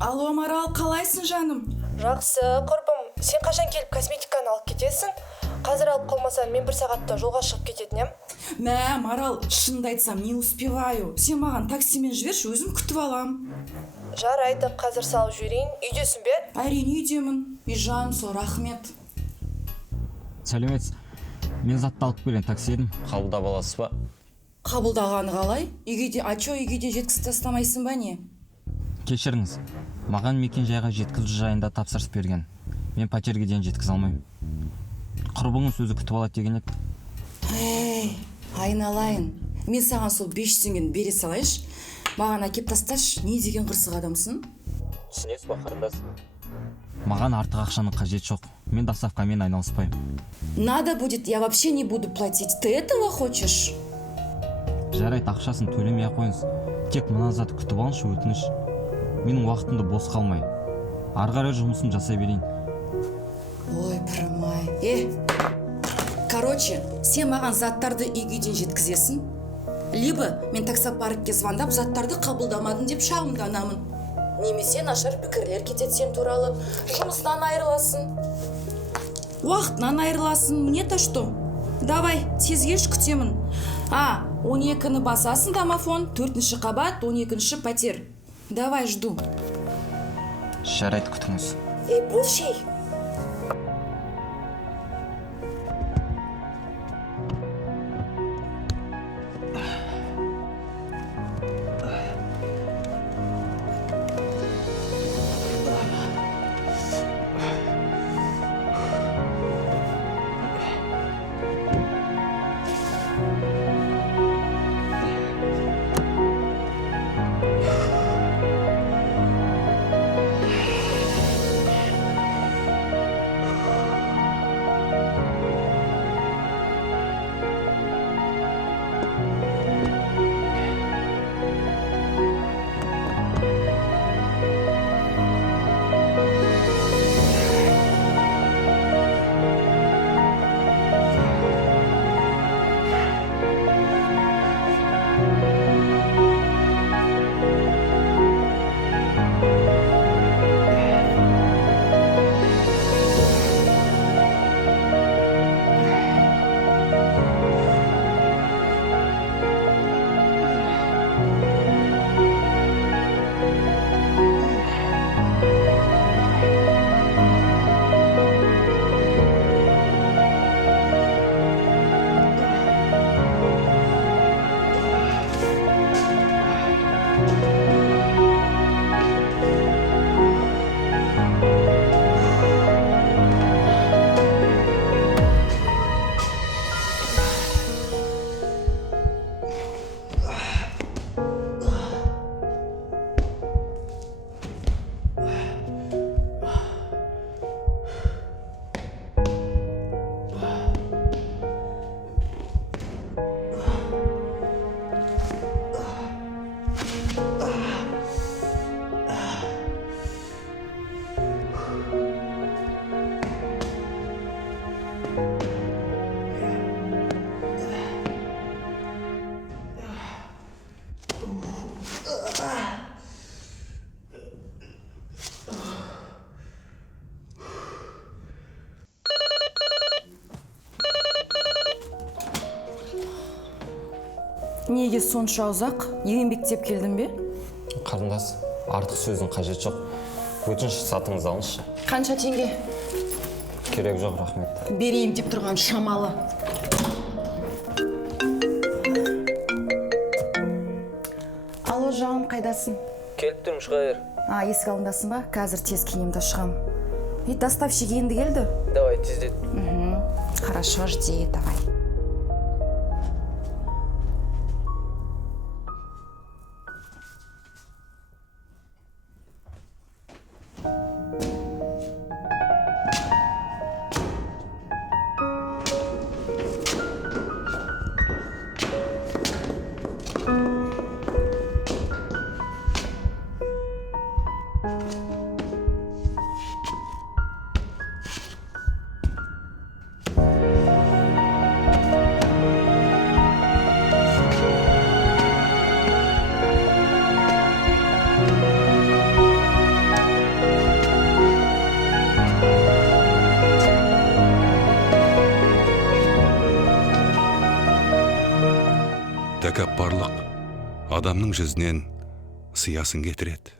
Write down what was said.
Алло, Марал, қалайсың жаным? Жақсы, құрбым. Сен қашан келіп косметиканы алып кетесің? Қазір алып қалмасам, мен 1 сағатта жолға шығып кететін ем. Мә, Марал, шынымды айтсам, не успеваю. Сен маған таксимен жіберші, өзім күтіп алам. Жарайды, қазір салып жіберейін. Үйдесің бе? Әрине үйдемін. Бижан, со, рахмет. Сәлеметсіз. Мен затты алып келген такси едім. Қабылдап аласыз ба? Қабылдағаны қалай? Үйге де жеткізіп тастамайсың ба не? Кешіріңіз. Маған мекен жайға жеткізу жайында тапсырыс берген. Мен пәтерге дейін жеткізе алмаймын. Құрбыңыз өзі күтіп алады деген еді. Ей, айналайын. Мен саған сол 500 теңгені бере салайыншы. Маған әкеп тасташы, не деген қырсық адамсың? Түсінесіз ба, қарындас? Маған артық ақшаның қажеті жоқ. Мен доставкамен айналыспаймын. Надо будет, я вообще не буду платить. Ты этого хочешь? Жарайды, ақшасын төлемей қойыңыз. Тек мына затты күтіп алыңызшы, өтініш. Менің уақытымды бос қалмай. Ары қарай жұмысын жасай берейін. Ой, пырмай. Короче, сен маған заттарды үйге дейін жеткізесің. Либо мен таксопаркке звондап заттарды қабылдамадым деп шағымданамын. Немесе нашар пікірлер кетеді сен туралы. Жұмыстан айырыласың. Уақытынан айырыласың. Мне-то что? Давай, тез келші, күтемін. 12-ні басасың домофон, 4-ші қабат, 12-ші пәтер. Давай, жду. Жарайды, күтіңіз. Бұл шей. Неге сонша ұзақ? Еңбектеп келдің бе? Қарындас, артық сөздің қажеті жоқ. Өтініш сатыңыз алыңызшы. Қанша теңге? Керек жоқ, рахмет. Берейін деп тұрған шамалы. Алло, жаным, қайдасың? Келіп тұрмын, шыға бер. Есік алдындасың ба? Қазір тез киінемін да шығам. Доставщик енді келді. Давай, тездет. Хорошо, жди, давай. адамның жүзінен сиясын кетіреді.